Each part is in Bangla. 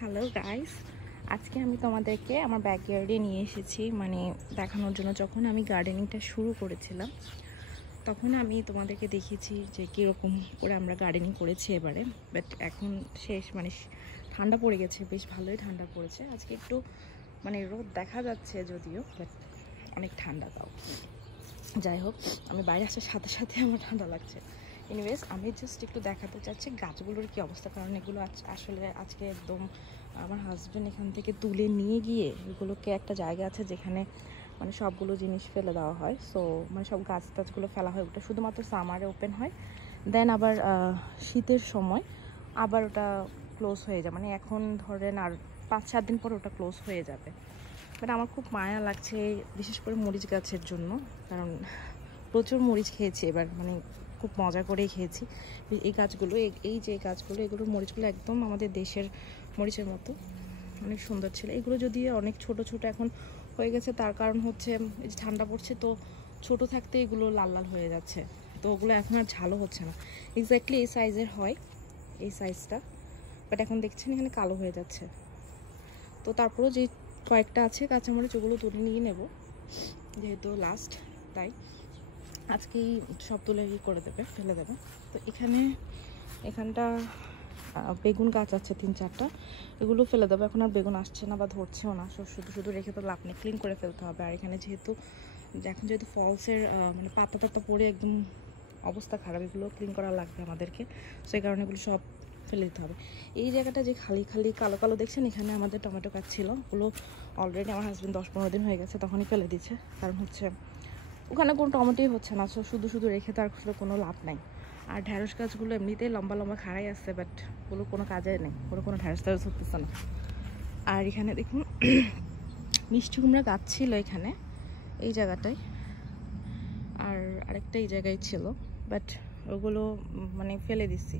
হ্যালো গাইস, আজকে আমি তোমাদেরকে আমার ব্যাকইয়ার্ডে নিয়ে এসেছি, মানে দেখানোর জন্য। যখন আমি গার্ডেনিংটা শুরু করেছিলাম তখন আমি তোমাদেরকে দেখিয়েছি যে কীরকম করে আমরা গার্ডেনিং করেছি এবারে। বাট এখন শেষ, মানে ঠান্ডা পড়ে গেছে, বেশ ভালোই ঠান্ডা পড়েছে। আজকে একটু মানে রোদ দেখা যাচ্ছে যদিও, বাট অনেক ঠান্ডা তাও। যাই হোক, আমি বাইরে আসার সাথে সাথে আমার ঠান্ডা লাগছে। এনিওয়েজ, আমি জাস্ট একটু দেখাতে চাচ্ছি গাছগুলোর কী অবস্থা, কারণ এগুলো আসলে আজকে একদম আমার হাজব্যান্ড এখান থেকে তুলে নিয়ে গিয়ে এগুলোকে একটা জায়গা আছে যেখানে মানে সবগুলো জিনিস ফেলে দেওয়া হয়। সো মানে সব গাছ টাছগুলো ফেলা হয়, ওটা শুধুমাত্র সামারে ওপেন হয়, দেন আবার শীতের সময় আবার ওটা ক্লোজ হয়ে যায়। মানে এখন ধরেন আর 5-7 দিন পর ওটা ক্লোজ হয়ে যাবে। বাট আমার খুব মায়া লাগছে, বিশেষ করে মরিচ গাছের জন্য, কারণ প্রচুর মরিচ খেয়েছি এবার, মানে খুব মজা করেই খেয়েছি। এই গাছগুলো, এই যে গাছগুলো, এগুলোর মরিচগুলো একদম আমাদের দেশের মরিচের মতো, অনেক সুন্দর ছিল। এগুলো যদিও অনেক ছোট ছোট এখন হয়ে গেছে, তার কারণ হচ্ছে এই যে ঠান্ডা পড়ছে, তো ছোট থাকতে এগুলো লাল লাল হয়ে যাচ্ছে, তো ওগুলো এখন আর ঝালও হচ্ছে না। এক্স্যাক্টলি এই সাইজের হয়, এই সাইজটা, বাট এখন দেখছেন এখানে কালো হয়ে যাচ্ছে। তো তারপরেও যে কয়েকটা আছে কাঁচামরিচ, ওগুলো তুলে নিয়ে নেব, যেহেতু লাস্ট, তাই আজকেই সব তুলে করে দেবে, ফেলে দেবে। তো এখানটা বেগুন গাছ আছে 3-4টা, এগুলো ফেলে দেবো। এখন আর বেগুন আসছে না বা ধরছেও না, শুধু শুধু রেখে তো লাভ নেই, ক্লিন করে ফেলতে হবে। আর এখানে যেহেতু ফলসের মানে পাতা টাতা পড়ে একদম অবস্থা খারাপ, এগুলো ক্লিন করা লাগবে আমাদেরকে, সেই কারণে এগুলো সব ফেলে দিতে হবে। এই জায়গাটা যে খালি খালি কালো কালো দেখছেন, এখানে আমাদের টমেটো গাছ ছিল, ওগুলো অলরেডি আমার হাজব্যান্ড 10-15 দিন হয়ে গেছে তখনই ফেলে দিচ্ছে, কারণ হচ্ছে ওখানে কোনো টমেটোই হচ্ছে না। সো শুধু শুধু রেখে তার কোনো লাভ নাই। আর ঢ্যাঁড়স গাছগুলো এমনিতেই লম্বা লম্বা খাড়াই আসছে, বাট ওগুলো কোনো কাজে নেই, কোনো ঢ্যাঁড়স ট্যাঁড়স হতেছে না। আর এখানে দেখুন মিষ্টি কুমড়া গাছ ছিল এখানে, এই জায়গাটায়, আর আরেকটা এই জায়গায় ছিল, বাট ওগুলো মানে ফেলে দিচ্ছি।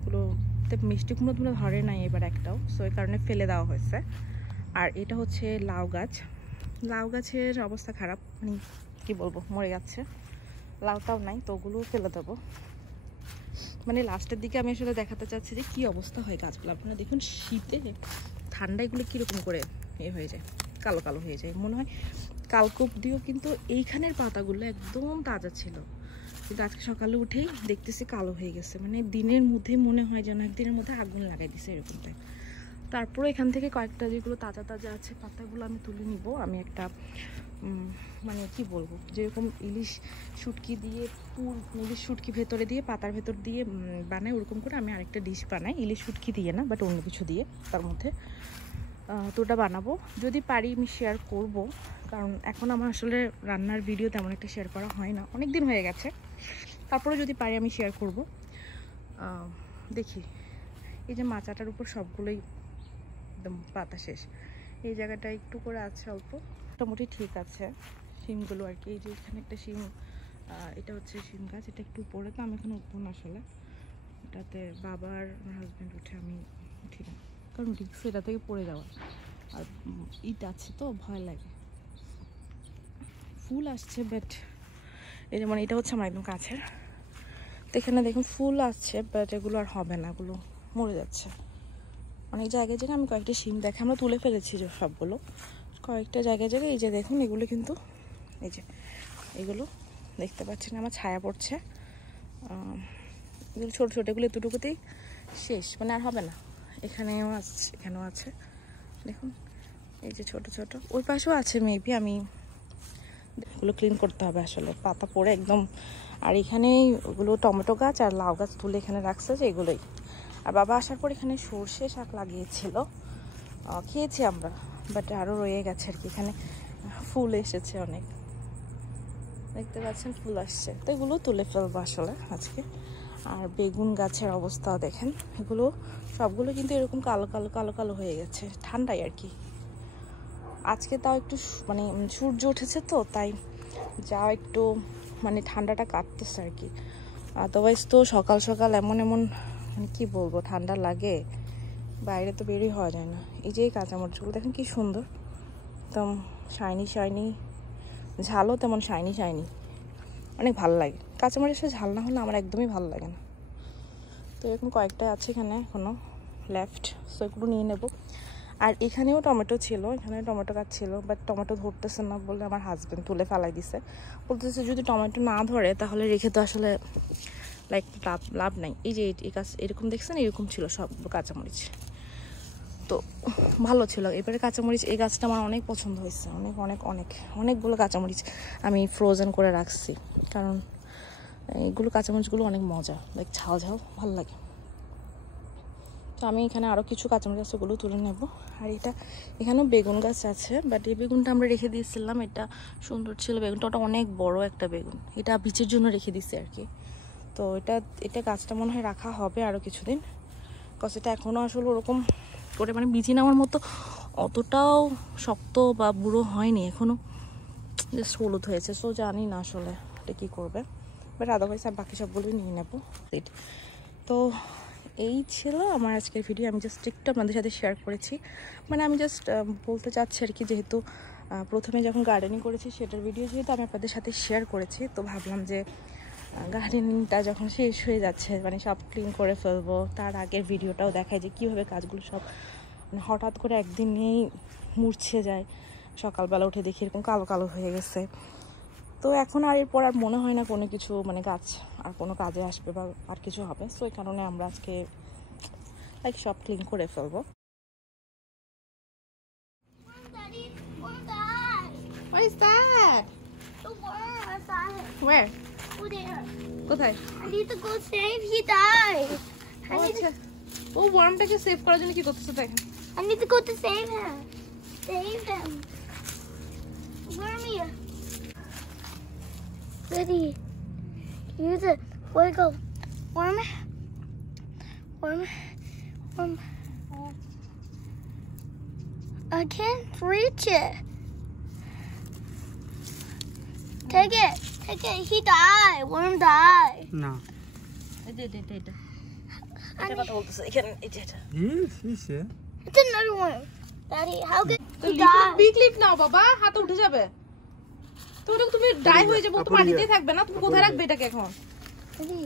ওগুলোতে মিষ্টি কুমড়ো তোমরা ধরে নাই এবার একটাও, সো এই কারণে ফেলে দেওয়া হয়েছে। আর এটা হচ্ছে লাউ গাছ, লাউ গাছের অবস্থা খারাপ, মানে কি বলবো, মরে যাচ্ছে, লাউটাও নাই, তো ওগুলো ফেলে দেবো। মানে লাস্টের দিকে আমি আসলে দেখাতে চাচ্ছি যে কী অবস্থা হয় গাছগুলো। আপনারা দেখুন শীতে ঠান্ডা এগুলো কীরকম করে হয়ে যায়, কালো কালো হয়ে যায়। মনে হয় কালকে অবধিও কিন্তু এইখানের পাতাগুলো একদম তাজা ছিল, কিন্তু আজকে সকালে উঠেই দেখতেছি কালো হয়ে গেছে। মানে দিনের মধ্যে মনে হয় যেন একদিনের মধ্যে আগুন লাগাই দিছে এরকমটাই। তারপরে এখান থেকে কয়েকটা যেগুলো তাজা তাজা আছে পাতাগুলো আমি তুলে নিব। আমি একটা মানে কি বলবো, যেরকম ইলিশ শুটকি দিয়ে ইলিশ শুটকি ভেতরে দিয়ে পাতার ভেতর দিয়ে বানাই, ওরকম করে আমি আরেকটা ডিশ বানাই, ইলিশ শুটকি দিয়ে না, বাট অন্য কিছু দিয়ে তার মধ্যে। তো ওটা বানাবো, যদি পারি আমি শেয়ার করব, কারণ এখন আমার আসলে রান্নার ভিডিও তেমন একটা শেয়ার করা হয় না, অনেক দিন হয়ে গেছে। তারপরে যদি পারি আমি শেয়ার করব। দেখি, এই যে মাচাটার উপর সবগুলোই একদম পাতা শেষ, এই জায়গাটা একটু করে আছে অল্প, মোটামুটি ঠিক আছে শিমগুলো আর কি। এই যে এখানে একটা শিম, এটা হচ্ছে শিম গাছ, এটা একটু পরে, তো আমি এখানে উঠবো না আসলে, এটাতে বাবার হাজব্যান্ড উঠে, আমি উঠি না, কারণ রিক্স এটা থেকে পড়ে যাওয়া, আর ইট আছে তো ভয় লাগে। ফুল আসছে, বাট এই যেমন এটা হচ্ছে আমার একদম কাছের, তো এখানে দেখুন ফুল আসছে, বাট এগুলো আর হবে না, এগুলো মরে যাচ্ছে। অনেক জায়গায় জায়গায় আমি কয়েকটা শিম দেখে আমরা তুলে ফেলেছি যে সবগুলো, কয়েকটা জায়গায় জায়গায় এই যে দেখুন এগুলো কিন্তু, এই যে এগুলো দেখতে পাচ্ছেন আমার ছায়া পড়ছে, এগুলো ছোটো ছোটো, এগুলো এতটুকুতেই শেষ, মানে আর হবে না। এখানেও আছে, এখানেও আছে, দেখুন এই যে ছোট ছোট, ওই পাশেও আছে মেবি, আমি এগুলো ক্লিন করতে হবে আসলে, পাতা পড়ে একদম। আর এখানেই ওগুলো টমেটো গাছ আর লাউ গাছ তুলে এখানে রাখছে যে এগুলোই। আর বাবা আসার পর এখানে সর্ষে শাক লাগিয়েছিল, খেয়েছি আমরা, বাট আরও রয়ে গেছে আর কি। এখানে ফুল এসেছে অনেক, দেখতে পাচ্ছেন ফুল আসছে, তো এগুলো তুলে ফেলবো আসলে আজকে। আর বেগুন গাছের অবস্থা দেখেন, এগুলো সবগুলো কিন্তু এরকম কালো কালো কালো কালো হয়ে গেছে ঠান্ডায় আর কি। আজকে তাও একটু মানে সূর্য উঠেছে তো, তাই যা একটু মানে ঠান্ডাটা কাটতেছে আর কি। আদারওয়াইজ তো সকাল সকাল এমন এমন মানে কি বলবো ঠান্ডা লাগে, বাইরে তো বেরোই হওয়া যায় না। এই যে কাঁচামরিচগুলো দেখেন কি সুন্দর, একদম শাইনি শাইনি, ঝালও তেমন শাইনি শাইনি, অনেক ভালো লাগে। কাঁচামরিচটা ঝাল না হলে আমার একদমই ভালো লাগে না। তো এরকম কয়েকটা আছে এখানে এখনো, লেফট, সো এগুলো নিয়ে নেব। আর এখানেও টমেটো ছিল, এখানে টমেটো গাছ ছিল, বাট টমেটো ধরতেছে না বলে আমার হাজব্যান্ড তুলে ফেলাই দিছে। বলতেছে যদি টমেটো না ধরে তাহলে রেখে তো আসলে লাইক লাভ নাই। এই যে এই গাছ এরকম দেখছেন, এরকম ছিল সবগুলো কাঁচামরিচ, তো ভালো ছিল। এবারে কাঁচামরিচ এই গাছটা আমার অনেক পছন্দ হয়েছে, অনেকগুলো কাঁচামরিচ আমি ফ্রোজেন করে রাখছি, কারণ এইগুলো কাঁচামরিচগুলো অনেক মজা, লাইক ঝাল ঝাল ভালো লাগে। তো আমি এখানে আরও কিছু কাঁচামরিচ আছে, ওগুলো তুলে নেব। আর এখানেও বেগুন গাছ আছে, বাট এই বেগুনটা আমরা রেখে দিয়েছিলাম, এটা সুন্দর ছিল বেগুনটা, ওটা অনেক বড় একটা বেগুন, এটা বীজের জন্য রেখে দিচ্ছি আর কি। তো এটা গাছটা মনে হয় রাখা হবে আরও কিছুদিন, কজ এটা এখনও আসলে ওরকম করে মানে বীজ নেওয়ার মতো অতটাও শক্ত বা বুড়ো হয়নি, এখনও জাস্ট হলুদ হয়েছে। সো জানি না আসলে এটা কী করবে, বাট আদারওয়াইজ আর বাকি সবগুলোই নিয়ে নেবো। তো এই ছিল আমার আজকের ভিডিও, আমি জাস্ট একটু আপনাদের সাথে শেয়ার করেছি। মানে আমি জাস্ট বলতে চাচ্ছি আর কি, যেহেতু প্রথমে যখন গার্ডেনিং করেছি সেটার ভিডিও যেহেতু আমি আপনাদের সাথে শেয়ার করেছি, তো ভাবলাম যে গার্ডেনিংটা যখন শেষ হয়ে যাচ্ছে, মানে সব ক্লিন করে ফেলবো, তার আগের ভিডিওটাও দেখায় যে কীভাবে কাজগুলো সব মানে হঠাৎ করে একদিনেই মুছছে যায়। সকালবেলা উঠে দেখি এরকম কালো কালো হয়ে গেছে। তো এখন আর এরপর আর মনে হয় না কোনো কিছু মানে গাছ আর কোনো কাজে আসবে বা আর কিছু হবে। সো এই কারণে আমরা আজকে লাইক সব ক্লিন করে ফেলবো। What is that? The worm, I saw him. Where? Over there. কোথায়? I need to go save. He died. ও আচ্ছা, ও ওয়ার্মটাকে সেভ করার জন্য কি করতেছে দেখেন। I need to go to save him. Save him. Wormy. Liddy. Use it. Wiggle. Worm. Worm. Worm. I can't reach it. Take it. Take it. He died. Worm died. No. এটা কথা বলতেছে এখানে, এটা Yes, yeah. It's another worm. Daddy, how could তো he die? বিগ লিফ নাও বাবা, হাতে উঠে যাবে তো। ওটা তুমি ডাই হয়ে যাবে, ও তো মাটিতেই থাকবে না। তুমি কোথায় রাখবে এটাকে এখন? Daddy,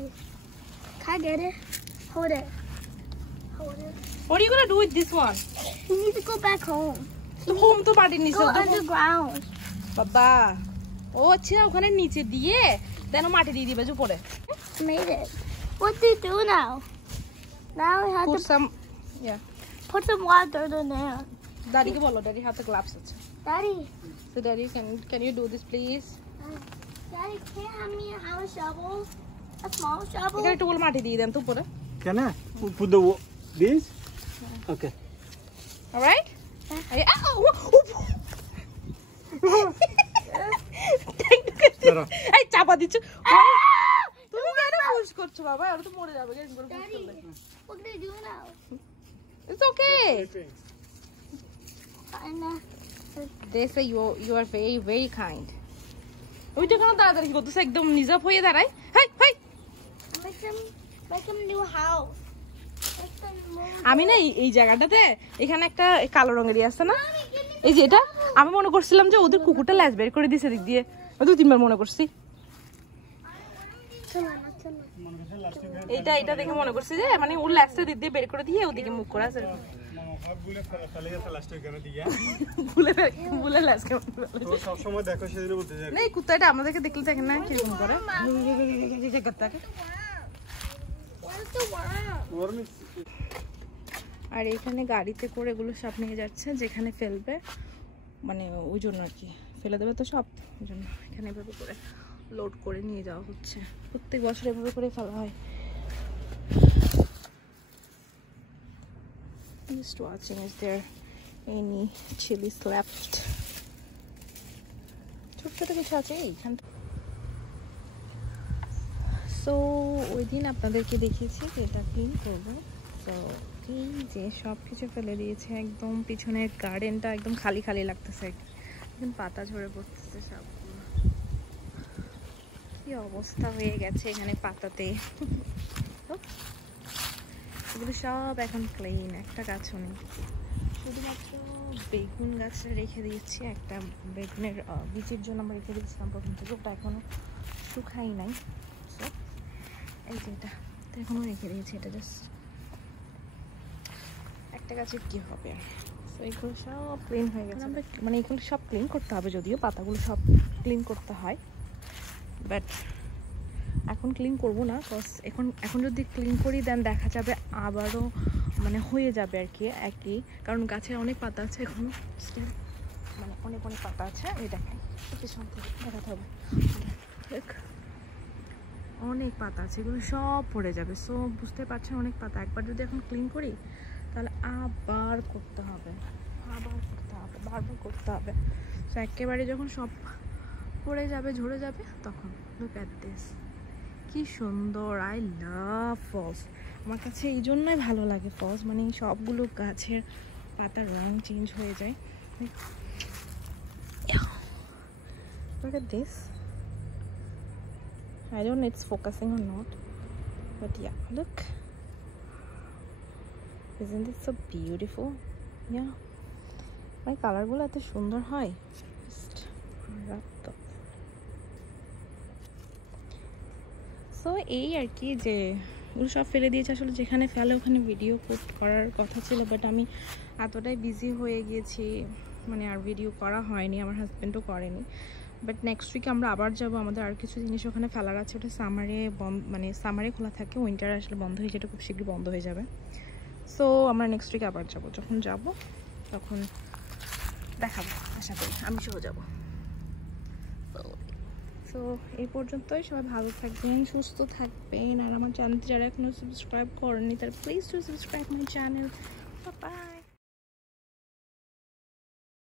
can I get it? Hold it. Hold it. What are you gonna do with this one? He needs to go back home. তো হোম তো মাটির নিচে Go underground. বাবা। ও আচ্ছা, ওখানে নিচে দিয়ে দেন মাটি দিয়ে দিবে যে উপরে। Made it. What do you do now? Now we have Put to some, yeah. put some water in there. দাদিকে বলো, দাদি হাতে গ্লাভস আছে। Daddy, So daddy, can you do this please? Daddy, can you hand me a shovel? A small shovel? এখানে একটু বল মাটি দিয়ে দেন তো উপরে। Can I put the this? Okay. All right? দাঁড়াও। এই চাপা দিচ্ছ। তুমি কেন পুশ করছো বাবা? ওরা তো মরে যাবে। Daddy, what can I do now? It's okay. And, They say you are very very kind. ওইটা কেন তাড়াতাড়ি করতেছে, একদম নিজাব হয়ে দাঁড়ায়। High high. make him a new house. Make them move. আমি না এই জায়গাটাতে এখানে একটা কালো রঙেরই আছে না, এই যে এটা আমি মনে করছিলাম যে ওদের কুকুরটা ল্যাজ বের করে দিয়েছে দিক দিয়ে, দু তিনবার মনে করছি। এইটা দেখে মনে করছি যে মানে ওর ল্যাজটা দিক দিয়ে বের করে দিয়ে ওদিকে মুখ করে আছে। ভুলে ল্যাজ কেমন সব সময় দেখো সেদিন বলতে যাই না, এই কুত্তাটা আমাদেরকে দেখলে দেখেন না কিরকম করে। Where's the worm? আর এখানে গাড়িতে করে এগুলো সব নিয়ে যাচ্ছে যেখানে ফেলবে, মানে ওই জন্য আর কি, ফেলে দেবে তো সব, ওই জন্য এখানে এভাবে করে লোড করে নিয়ে যাওয়া হচ্ছে। প্রত্যেক বছর এভাবে করে ফেলা হয়। Just watching, is there any chilies left? ছোট ছোট কিছু আছে এইখানটা। সো ওই দিন আপনাদেরকে দেখিয়েছি যে এটা ক্লিন করবো, তো এই যে সব কিছু ফেলে দিয়েছে, একদম পিছনের গার্ডেনটা একদম খালি খালি লাগতেছে, একদম পাতা ঝরে পড়তেছে সব, কি অবস্থা হয়ে গেছে এখানে পাতাতে। এগুলো সব এখন ক্লিন, একটা গাছও নেই, শুধুমাত্র বেগুন গাছটা রেখে দিয়েছি। একটা বেগুনের বীজের জন্য আমরা রেখে দিয়েছিলাম প্রথম থেকে, ওটা এখনো শুকাই নাই। এই যে এটা এখনো রেখে দিয়েছি, এটা জাস্ট গাছের কি হবে। তো এগুলো সব ক্লিন হয়ে গেছে, মানে এগুলো সব ক্লিন করতে হবে, যদিও পাতাগুলো সব ক্লিন করতে হয়, বাট এখন ক্লিন করব না, কজ এখন যদি ক্লিন করি দেন দেখা যাবে আবারও মানে হয়ে যাবে আর কি একই, কারণ গাছের অনেক পাতা আছে এখন স্টিল, মানে অনেক পাতা আছে। এই দেখেন পিছন থেকে দেখাতে হবে, অনেক পাতা আছে, এগুলো সব পড়ে যাবে। সো বুঝতে পারছেন অনেক পাতা, একবার যদি এখন ক্লিন করি তাহলে আবার করতে হবে, বারবার করতে হবে। সো একেবারে যখন সব পড়ে যাবে, ঝরে যাবে, তখন লুক অ্যাট দিস, কি সুন্দর। আই লাভ ফলস, আমার কাছে এই জন্যই ভালো লাগে ফলস, মানে সবগুলো গাছের পাতার রং চেঞ্জ হয়ে যায়। Look at this. I don't know it's focusing or not, but yeah, look, isn't it so beautiful? Yeah, my color গুলো এত সুন্দর হয়, just মারাত্মক। সো এই আর কি, যে ওগুলো সব ফেলে দিয়েছে, আসলে যেখানে ফেলে ওখানে ভিডিও করার কথা ছিল, বাট আমি এতটাই বিজি হয়ে গিয়েছি, মানে আর ভিডিও করা হয়নি, আমার হাজব্যান্ডও করেনি। বাট নেক্সট উইকে আমরা আবার যাব, আমাদের আর কিছু জিনিস ওখানে ফেলার আছে, ওটা সামারে খোলা থাকে, উইন্টার আসলে বন্ধ হয়ে যায়, এটা খুব শীঘ্রই বন্ধ হয়ে যাবে। সো আমরা নেক্সট উইকে আবার যাব, যখন যাব তখন দেখাবো, আশা করি আমি সহ যাব। সো এই পর্যন্তই, সবাই ভালো থাকবেন, সুস্থ থাকবেন, আর আমার চ্যানেলটি যারা এখনো সাবস্ক্রাইব করেনি তারা please to subscribe my channel. By.